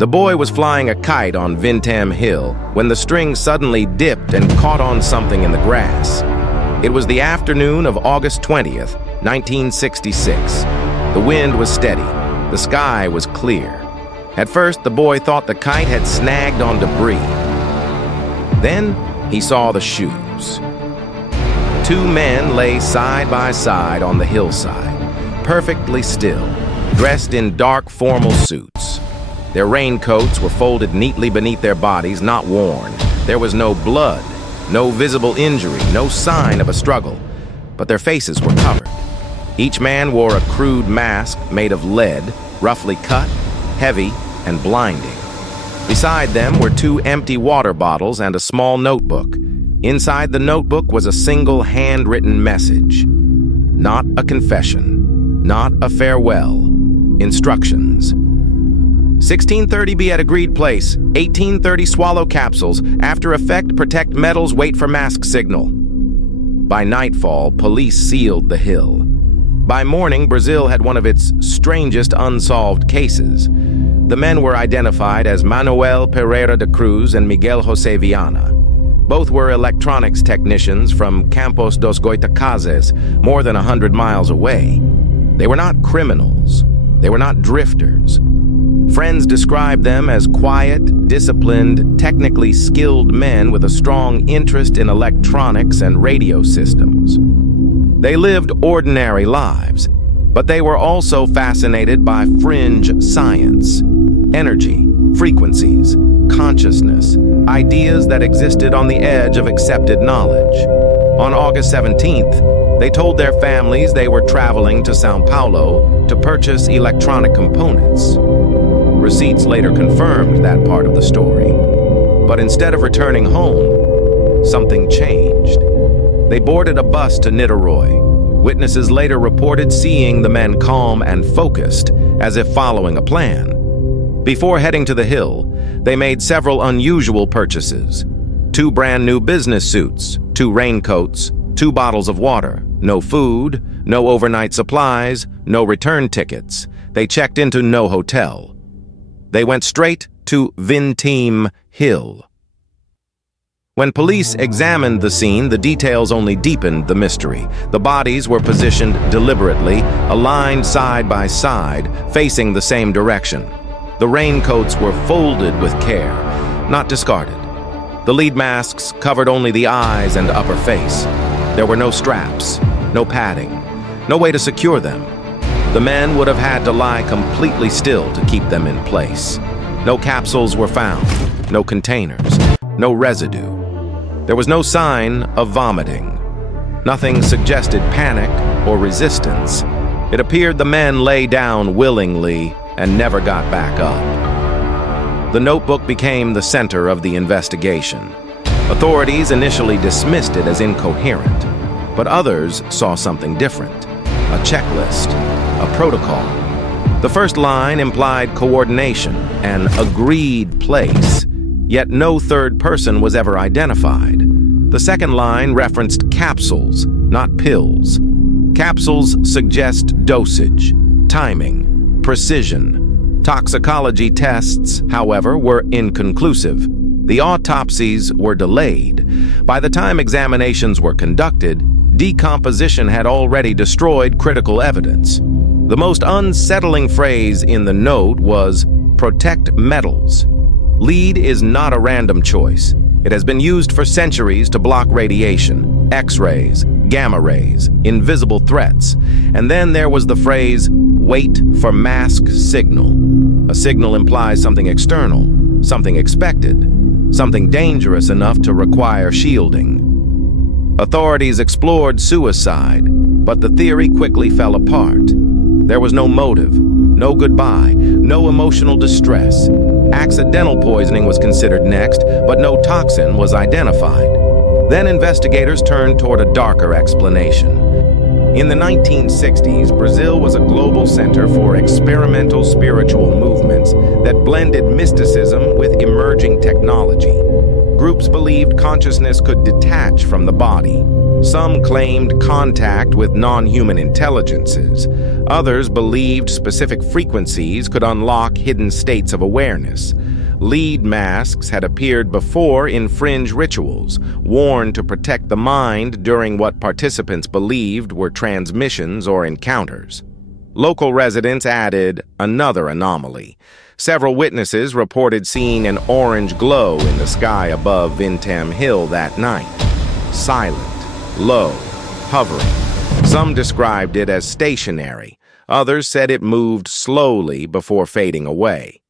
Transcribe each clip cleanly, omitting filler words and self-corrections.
The boy was flying a kite on Vintém Hill when the string suddenly dipped and caught on something in the grass. It was the afternoon of August 20th, 1966. The wind was steady. The sky was clear. At first, the boy thought the kite had snagged on debris. Then, he saw the shoes. Two men lay side by side on the hillside, perfectly still, dressed in dark formal suits. Their raincoats were folded neatly beneath their bodies, not worn. There was no blood, no visible injury, no sign of a struggle, but their faces were covered. Each man wore a crude mask made of lead, roughly cut, heavy, and blinding. Beside them were two empty water bottles and a small notebook. Inside the notebook was a single handwritten message. Not a confession, not a farewell. Instructions. 16:30 be at agreed place. 18:30 swallow capsules. After effect, protect metals, wait for mask signal. By nightfall, police sealed the hill. By morning, Brazil had one of its strangest unsolved cases. The men were identified as Manoel Pereira de Cruz and Miguel José Viana. Both were electronics technicians from Campos dos Goitacazes, more than 100 miles away. They were not criminals. They were not drifters. Friends described them as quiet, disciplined, technically skilled men with a strong interest in electronics and radio systems. They lived ordinary lives, but they were also fascinated by fringe science, energy, frequencies, consciousness, ideas that existed on the edge of accepted knowledge. On August 17th, they told their families they were traveling to São Paulo to purchase electronic components. Receipts later confirmed that part of the story. But instead of returning home, something changed. They boarded a bus to Niterói. Witnesses later reported seeing the men calm and focused, as if following a plan. Before heading to the hill, they made several unusual purchases. 2 brand new business suits, 2 raincoats, 2 bottles of water, no food, no overnight supplies, no return tickets. They checked into no hotel. They went straight to Vintém Hill. When police examined the scene, the details only deepened the mystery. The bodies were positioned deliberately, aligned side by side, facing the same direction. The raincoats were folded with care, not discarded. The lead masks covered only the eyes and upper face. There were no straps, no padding, no way to secure them. The men would have had to lie completely still to keep them in place. No capsules were found, no containers, no residue. There was no sign of vomiting. Nothing suggested panic or resistance. It appeared the men lay down willingly and never got back up. The notebook became the center of the investigation. Authorities initially dismissed it as incoherent, but others saw something different. A checklist, a protocol. The first line implied coordination, an agreed place, yet no third person was ever identified. The second line referenced capsules, not pills. Capsules suggest dosage, timing, precision. Toxicology tests, however, were inconclusive. The autopsies were delayed. By the time examinations were conducted, decomposition had already destroyed critical evidence. The most unsettling phrase in the note was, "Protect metals." Lead is not a random choice. It has been used for centuries to block radiation, X-rays, gamma rays, invisible threats. And then there was the phrase, "Wait for mask signal." A signal implies something external, something expected, something dangerous enough to require shielding. Authorities explored suicide, but the theory quickly fell apart. There was no motive, no goodbye, no emotional distress. Accidental poisoning was considered next, but no toxin was identified. Then investigators turned toward a darker explanation. In the 1960s, Brazil was a global center for experimental spiritual movements that blended mysticism with emerging technology. Groups believed consciousness could detach from the body. Some claimed contact with non-human intelligences. Others believed specific frequencies could unlock hidden states of awareness. Lead masks had appeared before in fringe rituals, worn to protect the mind during what participants believed were transmissions or encounters. Local residents added another anomaly. Several witnesses reported seeing an orange glow in the sky above Vintém Hill that night. Silent, low, hovering. Some described it as stationary. Others said it moved slowly before fading away.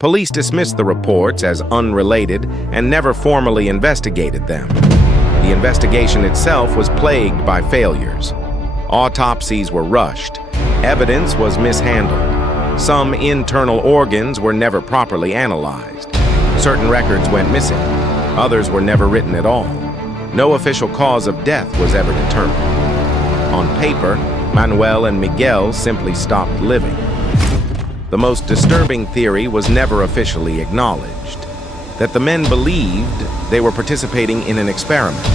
Police dismissed the reports as unrelated and never formally investigated them. The investigation itself was plagued by failures. Autopsies were rushed. Evidence was mishandled. Some internal organs were never properly analyzed. Certain records went missing. Others were never written at all. No official cause of death was ever determined. On paper, Manoel and Miguel simply stopped living. The most disturbing theory was never officially acknowledged, that the men believed they were participating in an experiment,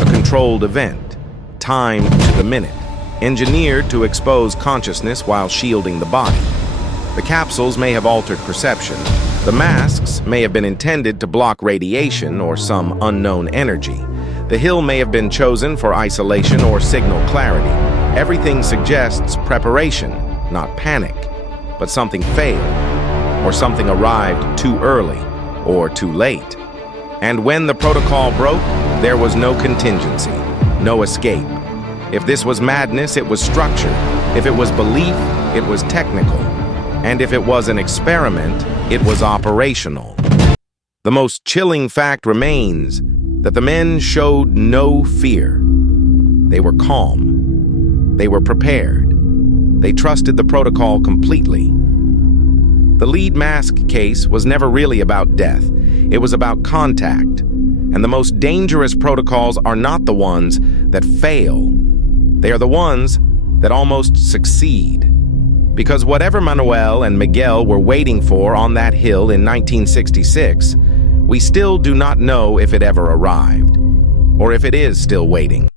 a controlled event, timed to the minute, engineered to expose consciousness while shielding the body. The capsules may have altered perception. The masks may have been intended to block radiation or some unknown energy. The hill may have been chosen for isolation or signal clarity. Everything suggests preparation, not panic. But something failed, or something arrived too early, or too late. And when the protocol broke, there was no contingency, no escape. If this was madness, it was structured. If it was belief, it was technical. And if it was an experiment, it was operational. The most chilling fact remains that the men showed no fear. They were calm. They were prepared. They trusted the protocol completely. The lead mask case was never really about death. It was about contact. And the most dangerous protocols are not the ones that fail. They are the ones that almost succeed. Because whatever Manoel and Miguel were waiting for on that hill in 1966, we still do not know if it ever arrived, or if it is still waiting.